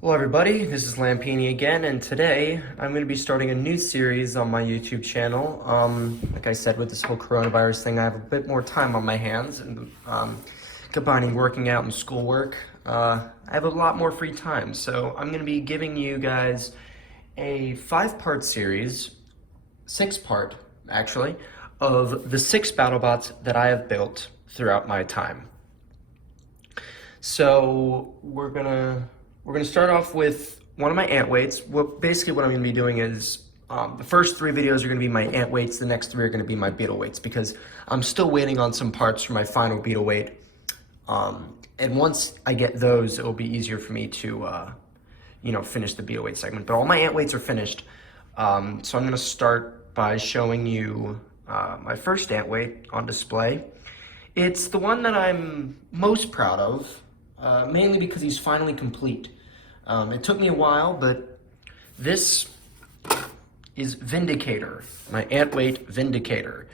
Hello everybody, this is Lampini again, and today I'm going to be starting a new series on my YouTube channel. Like I said, with this whole coronavirus thing, I have a bit more time on my hands, and combining working out and schoolwork, I have a lot more free time. So I'm going to be giving you guys a 5-part series, 6-part actually, of the 6 Battlebots that I have built throughout my time. So we're gonna start off with one of my ant weights. Basically what I'm gonna be doing is the first 3 videos are gonna be my ant weights. The next 3 are gonna be my beetle weights because I'm still waiting on some parts for my final beetle weight. And once I get those, it'll be easier for me to, finish the beetle weight segment. But all my ant weights are finished. So I'm gonna start by showing you my first ant weight on display. It's the one that I'm most proud of, mainly because he's finally complete. It took me a while, but this is Vindicator, my ant weight Vindicator.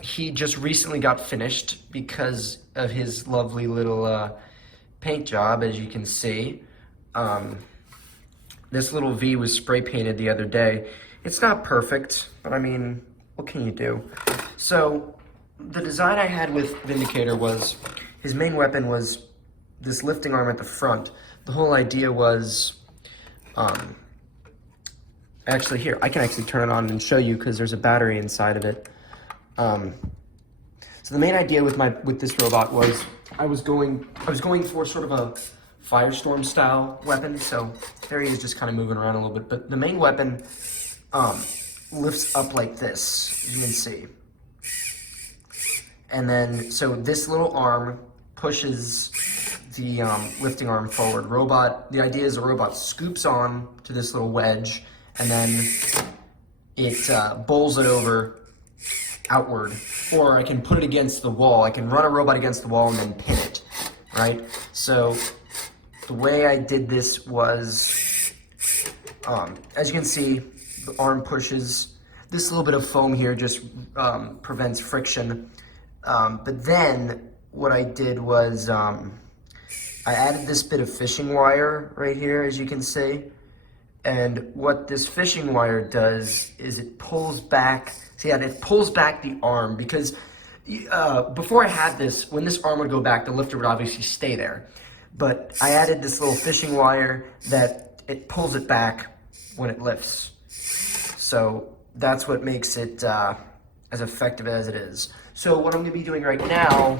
He just recently got finished because of his lovely little paint job, as you can see. This little V was spray painted the other day. It's not perfect, but I mean, what can you do? So the design I had with Vindicator was, his main weapon was this lifting arm at the front. The whole idea was, actually here, I can actually turn it on and show you because there's a battery inside of it. So the main idea with this robot was I was going for sort of a firestorm style weapon. So there he is, just kind of moving around a little bit. But the main weapon lifts up like this, as you can see. And then, so this little arm pushes the lifting arm forward. The idea is the robot scoops on to this little wedge, and then it bowls it over outward. Or I can put it against the wall. I can run a robot against the wall and then pin it, right? So the way I did this was, as you can see, the arm pushes. This little bit of foam here just prevents friction. But then what I did was I added this bit of fishing wire right here, as you can see. And what this fishing wire does is it pulls back, it pulls back the arm, because before I had this, when this arm would go back, the lifter would obviously stay there. But I added this little fishing wire that it pulls it back when it lifts. So that's what makes it as effective as it is. So what I'm gonna be doing right now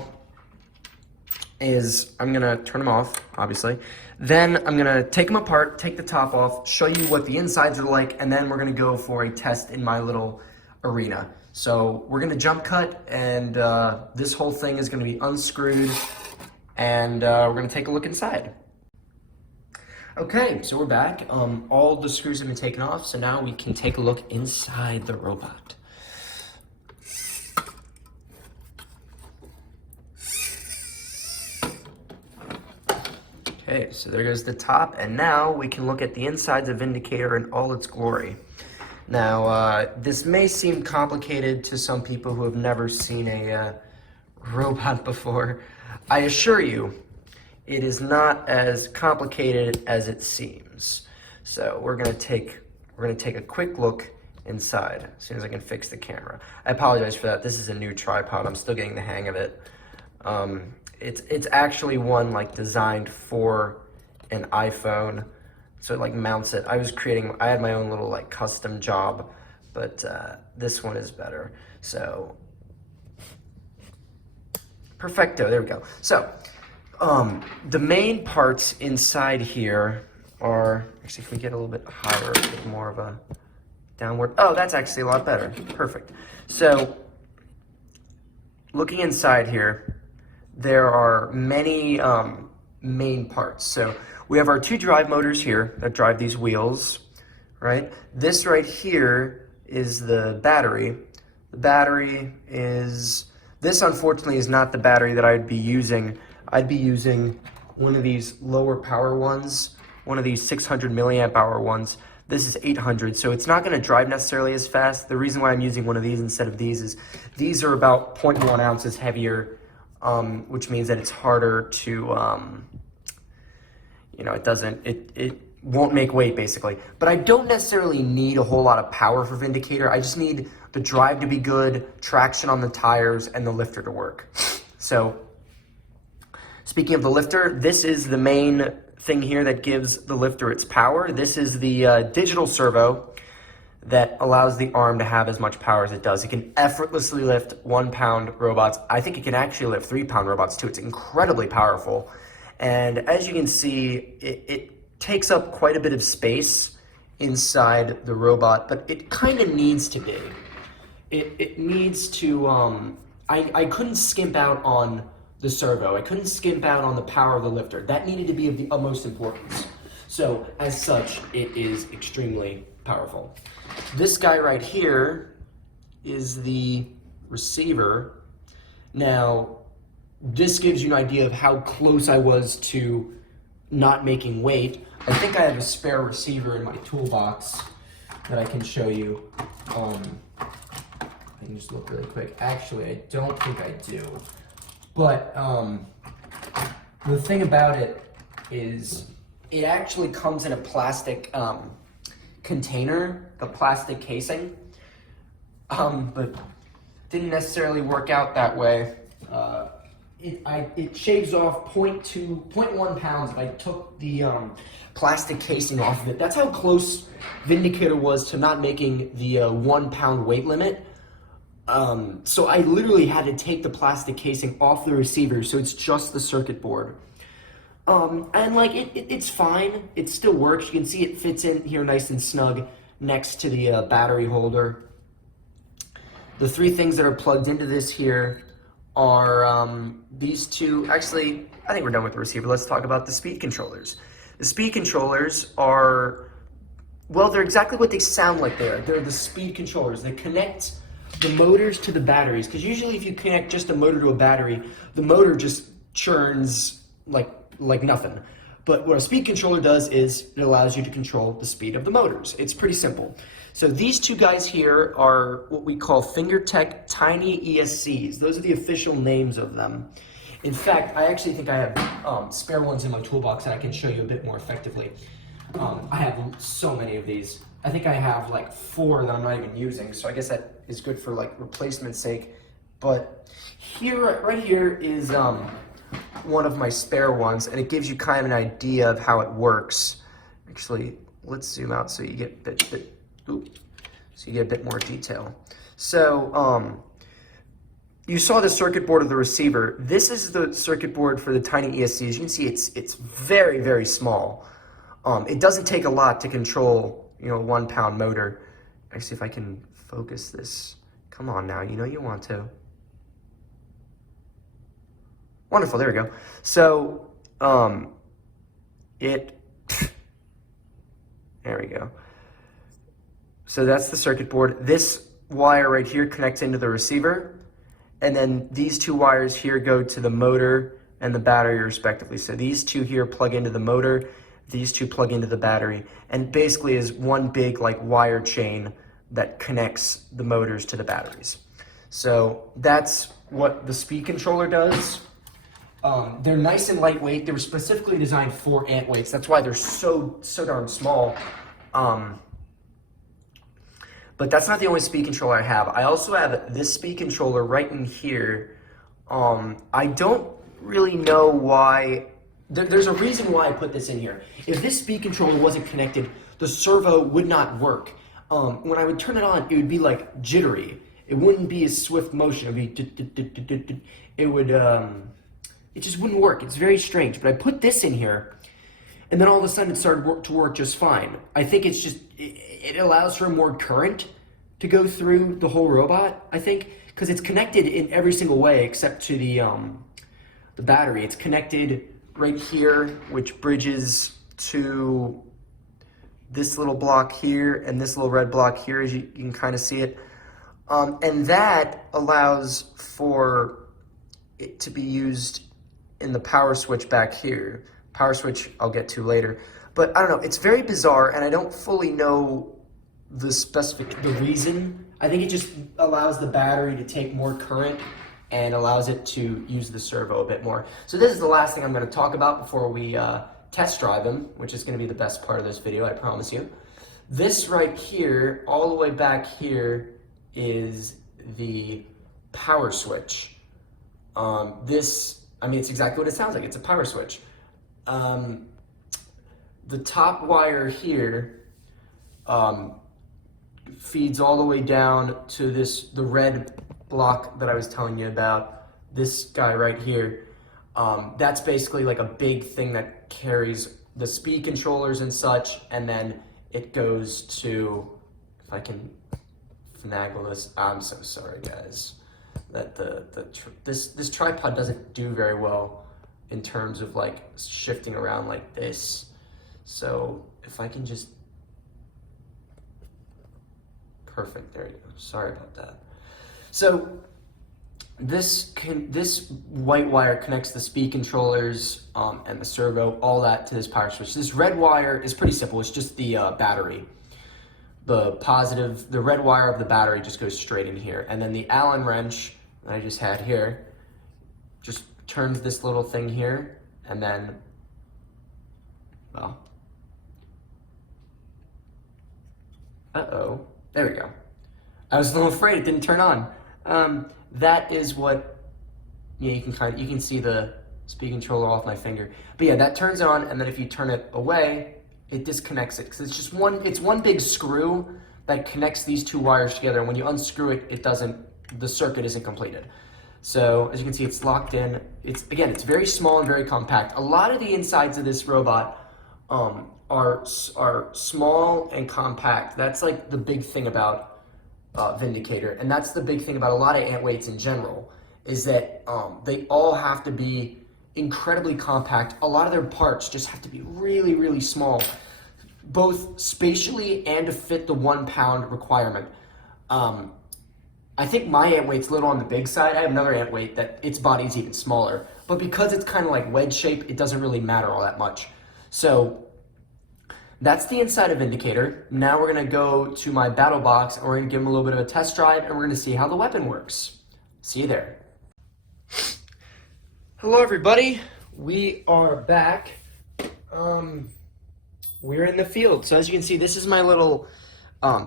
is I'm gonna turn them off, obviously. Then I'm gonna take them apart, take the top off, show you what the insides are like, and then we're gonna go for a test in my little arena. So we're gonna jump cut, and this whole thing is gonna be unscrewed, and we're gonna take a look inside. Okay, so we're back. All the screws have been taken off, so now we can take a look inside the robot. Okay, so there goes the top, and now we can look at the insides of Vindicator in all its glory. Now, this may seem complicated to some people who have never seen a robot before. I assure you, it is not as complicated as it seems. So we're gonna take a quick look inside as soon as I can fix the camera. I apologize for that. This is a new tripod. I'm still getting the hang of it. It's actually one like designed for an iPhone, so it like mounts it. I had my own little like custom job, but this one is better. So perfecto, there we go. So the main parts inside here are, actually if we get a little bit higher, a bit more of a downward, oh, that's actually a lot better, perfect. So looking inside here, there are many main parts. So we have our 2 drive motors here that drive these wheels, right? This right here is the battery. The battery is, this unfortunately is not the battery that I'd be using. I'd be using one of these lower power ones, one of these 600 milliamp hour ones. This is 800, so it's not gonna drive necessarily as fast. The reason why I'm using one of these instead of these is these are about 0.1 ounces heavier, which means that it's harder to, you know, it won't make weight basically. But I don't necessarily need a whole lot of power for Vindicator. I just need the drive to be good, traction on the tires, and the lifter to work. So speaking of the lifter, this is the main thing here that gives the lifter its power. This is the digital servo that allows the arm to have as much power as it does. It can effortlessly lift 1 pound robots. I think it can actually lift 3 pound robots too. It's incredibly powerful. And as you can see, it takes up quite a bit of space inside the robot, but it kind of needs to be. It needs to, I couldn't skimp out on the servo. I couldn't skimp out on the power of the lifter. That needed to be of the utmost importance. So as such, it is extremely powerful. This guy right here is the receiver. Now, this gives you an idea of how close I was to not making weight. I think I have a spare receiver in my toolbox that I can show you. I can just look really quick. Actually, I don't think I do. But the thing about it is it actually comes in a plastic container, the plastic casing, but didn't necessarily work out that way. It shaves off 0.1 pounds if I took the plastic casing off of it. That's how close Vindicator was to not making the 1 pound weight limit. So I literally had to take the plastic casing off the receiver, so it's just the circuit board. And like it's fine. It still works. You can see it fits in here nice and snug next to the battery holder. The 3 things that are plugged into this here are these 2. Actually, I think we're done with the receiver. Let's talk about the speed controllers. The speed controllers are, well, they're exactly what they sound like they are. They're the speed controllers. They connect the motors to the batteries, because usually if you connect just a motor to a battery, the motor just churns like nothing. But what a speed controller does is it allows you to control the speed of the motors. It's pretty simple. So these 2 guys here are what we call FingerTech Tiny ESCs. Those are the official names of them. In fact, I actually think I have spare ones in my toolbox that I can show you a bit more effectively. I have so many of these. I think I have like 4 that I'm not even using, so I guess that is good for like replacement's sake. But here, right here is one of my spare ones, and it gives you kind of an idea of how it works. Actually, let's zoom out so you get a bit more detail. So you saw the circuit board of the receiver. This is the circuit board for the tiny ESCs. You can see it's very, very small. It doesn't take a lot to control, you know, a 1 pound motor. Let's see if I can focus this. Come on now, you know you want to. Wonderful, there we go. So, there we go. So that's the circuit board. This wire right here connects into the receiver, and then these 2 wires here go to the motor and the battery respectively. So these 2 here plug into the motor, these 2 plug into the battery, and basically is one big like wire chain that connects the motors to the batteries. So that's what the speed controller does. They're nice and lightweight. They were specifically designed for ant weights. That's why they're so darn small. But that's not the only speed controller I have. I also have this speed controller right in here. I don't really know why. There's a reason why I put this in here. If this speed controller wasn't connected, the servo would not work. When I would turn it on, it would be like jittery. It wouldn't be a swift motion. It would be, it would, it just wouldn't work. It's very strange. But I put this in here, and then all of a sudden it started to work just fine. I think it's just, it allows for more current to go through the whole robot, I think, because it's connected in every single way except to the battery. It's connected right here, which bridges to this little block here and this little red block here, as you can kind of see it. And that allows for it to be used in the power switch back here. Power switch I'll get to later. But I don't know, it's very bizarre, and I don't fully know the reason. I think it just allows the battery to take more current and allows it to use the servo a bit more. So this is the last thing I'm going to talk about before we test drive him, which is going to be the best part of this video, I promise you. This right here, all the way back here, is the power switch. It's exactly what it sounds like. It's a power switch. The top wire here feeds all the way down to the red block that I was telling you about. This guy right here. That's basically like a big thing that carries the speed controllers and such, and then it goes to, if I can finagle this, I'm so sorry guys, that this tripod doesn't do very well in terms of like shifting around like this. So if I can just, perfect, there you go, sorry about that. So this white wire connects the speed controllers and the servo, all that, to this power switch. This red wire is pretty simple. It's just the battery. The red wire of the battery just goes straight in here. And then the Allen wrench that I just had here just turns this little thing here, and then, well, uh-oh, there we go. I was a little afraid it didn't turn on. That is what, yeah, you can see the speed controller off my finger. But yeah, that turns on, and then if you turn it away, it disconnects it, because it's one big screw that connects these two wires together, and when you unscrew it, the circuit isn't completed. So as you can see, it's locked in. It's very small and very compact. A lot of the insides of this robot are small and compact. That's like the big thing about Vindicator, and that's the big thing about a lot of ant weights in general, is that they all have to be incredibly compact. A lot of their parts just have to be really, really small, both spatially and to fit the 1 pound requirement. I think my ant weight's a little on the big side. I have another ant weight that its body's even smaller, but because it's kind of like wedge shape, it doesn't really matter all that much. So that's the inside of Vindicator. Now we're gonna go to my Battlebots, and we're gonna give him a little bit of a test drive, and we're gonna see how the weapon works. See you there. Hello everybody, we are back. We're in the field. So as you can see, this is my little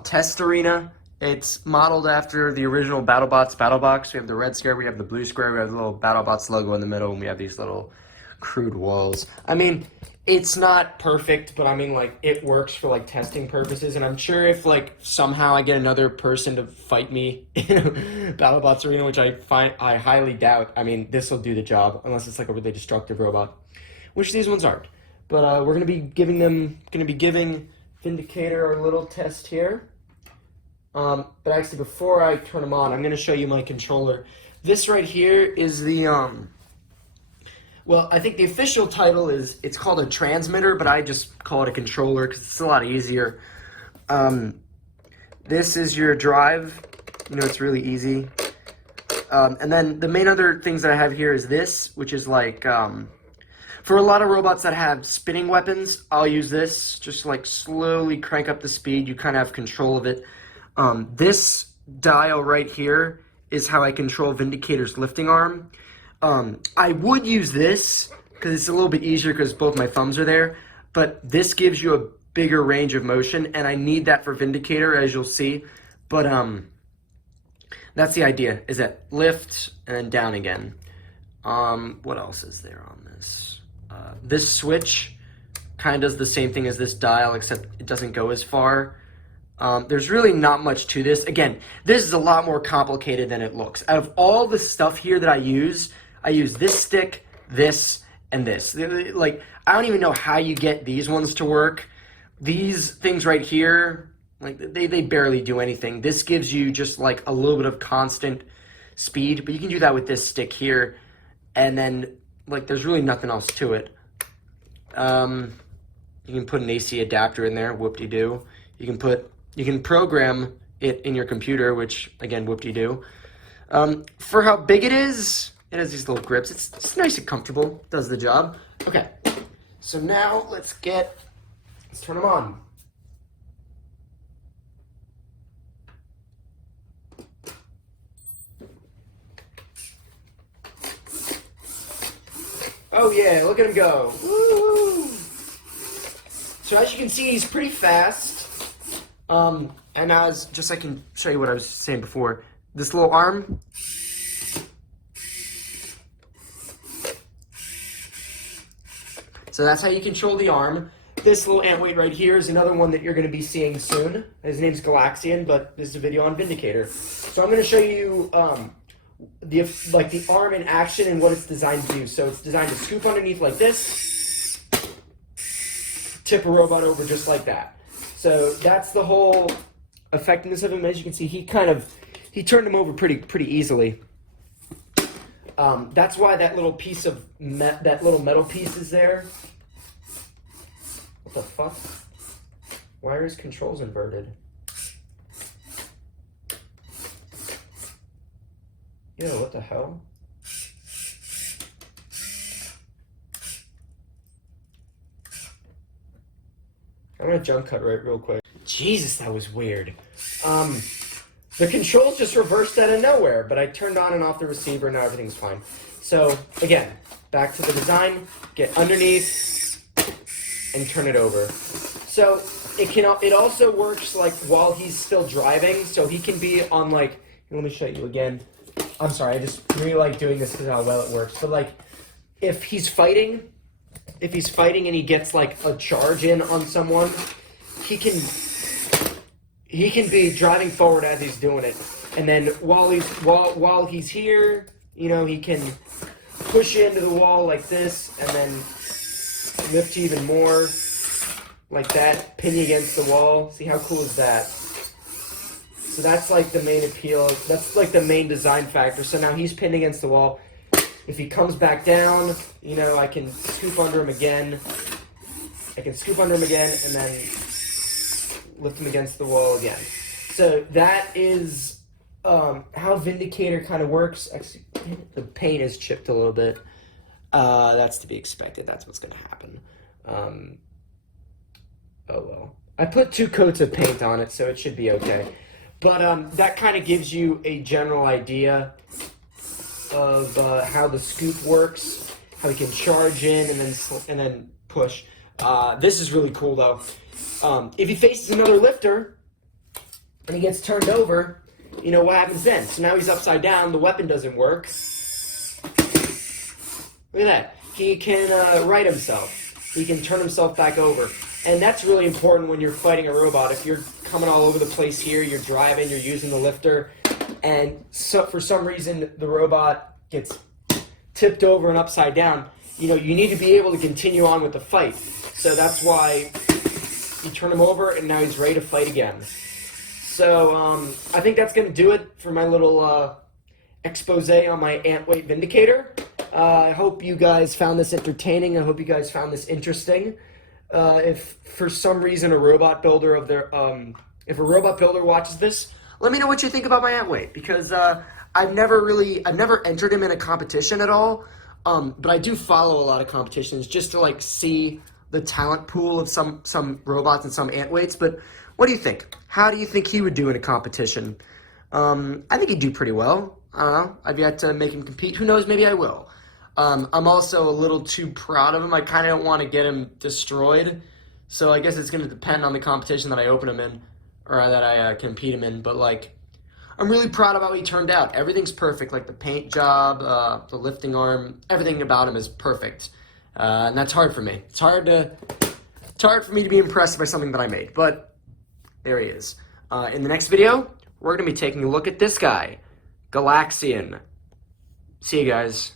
test arena. It's modeled after the original Battlebots battle box. We have the red square, we have the blue square, we have the little Battlebots logo in the middle, and we have these little crude walls. I mean, it's not perfect, but I mean, like, it works for like testing purposes, and I'm sure if like somehow I get another person to fight me in a Battlebots arena, which I highly doubt, I mean, this will do the job, unless it's like a really destructive robot, which these ones aren't. But we're gonna be giving Vindicator our little test here. But actually, before I turn them on, I'm gonna show you my controller. This right here is the well, I think the official title is, it's called a transmitter, but I just call it a controller because it's a lot easier. This is your drive. You know, it's really easy. And then the main other things that I have here is this, which is like, for a lot of robots that have spinning weapons, I'll use this. Just like slowly crank up the speed. You kind of have control of it. This dial right here is how I control Vindicator's lifting arm. I would use this because it's a little bit easier because both my thumbs are there, but this gives you a bigger range of motion, and I need that for Vindicator, as you'll see. But that's the idea, is that lift and then down again. What else is there on this? This switch kind of does the same thing as this dial, except it doesn't go as far. There's really not much to this. Again, this is a lot more complicated than it looks. Out of all the stuff here that I use this stick, this, and this. Like, I don't even know how you get these ones to work. These things right here, like, they barely do anything. This gives you just like a little bit of constant speed, but you can do that with this stick here. And then, like, there's really nothing else to it. You can put an AC adapter in there, whoop-de-doo. You can program it in your computer, which, again, whoop-de-doo. For how big it has these little grips. It's nice and comfortable. Does the job. Okay, so now let's turn them on. Oh yeah, look at him go. Woo! So as you can see, he's pretty fast. And as just I can show you what I was saying before, this little arm. So that's how you control the arm. This little ant weight right here is another one that you're going to be seeing soon. His name's Galaxian, but this is a video on Vindicator. So I'm going to show you the arm in action and what it's designed to do. So it's designed to scoop underneath like this, tip a robot over just like that. So that's the whole effectiveness of him. As you can see, he turned him over pretty easily. That's why that little piece of that little metal piece is there. What the fuck? Why are his controls inverted? Yo, what the hell? I'm gonna jump cut right real quick. Jesus, that was weird. The controls just reversed out of nowhere, but I turned on and off the receiver, and now everything's fine. So, again, back to the design, get underneath, and turn it over. So, it also works, like, while he's still driving, so he can be on, like, let me show you again. I'm sorry, I just really like doing this because of how well it works. But, like, if he's fighting and he gets, like, a charge in on someone, he can be driving forward as he's doing it, and then while he's here, you know, he can push you into the wall like this, and then lift you even more like that, pin you against the wall. See how cool is that? So that's like the main appeal. That's like the main design factor. So now he's pinned against the wall. If he comes back down, you know, I can scoop under him again. And then lift him against the wall again. So that is how Vindicator kind of works. Actually, the paint is chipped a little bit. That's to be expected. That's what's going to happen. Oh well. I put 2 coats of paint on it, so it should be okay. But that kind of gives you a general idea of how the scoop works, how he can charge in and then push. This is really cool though. If he faces another lifter and he gets turned over, you know what happens then? So now he's upside down, the weapon doesn't work. Look at that. He can right himself. He can turn himself back over. And that's really important when you're fighting a robot. If you're coming all over the place here, you're driving, you're using the lifter, and so for some reason the robot gets tipped over and upside down, you know, you need to be able to continue on with the fight. So that's why you turn him over, and now he's ready to fight again. So I think that's going to do it for my little expose on my ant weight Vindicator. I hope you guys found this entertaining. I hope you guys found this interesting. If for some reason a robot builder if a robot builder watches this, let me know what you think about my ant weight, because I've never entered him in a competition at all. But I do follow a lot of competitions just to like see the talent pool of some robots and some ant weights. But what do you think? How do you think he would do in a competition? I think he'd do pretty well. I don't know. I've yet to make him compete. Who knows? Maybe I will. I'm also a little too proud of him. I kind of don't want to get him destroyed. So I guess it's going to depend on the competition that I open him in, or that I compete him in. But like, I'm really proud of how he turned out. Everything's perfect. Like the paint job, the lifting arm, everything about him is perfect. And that's hard for me. It's hard for me to be impressed by something that I made. But there he is. In the next video, we're going to be taking a look at this guy, Galaxian. See you guys.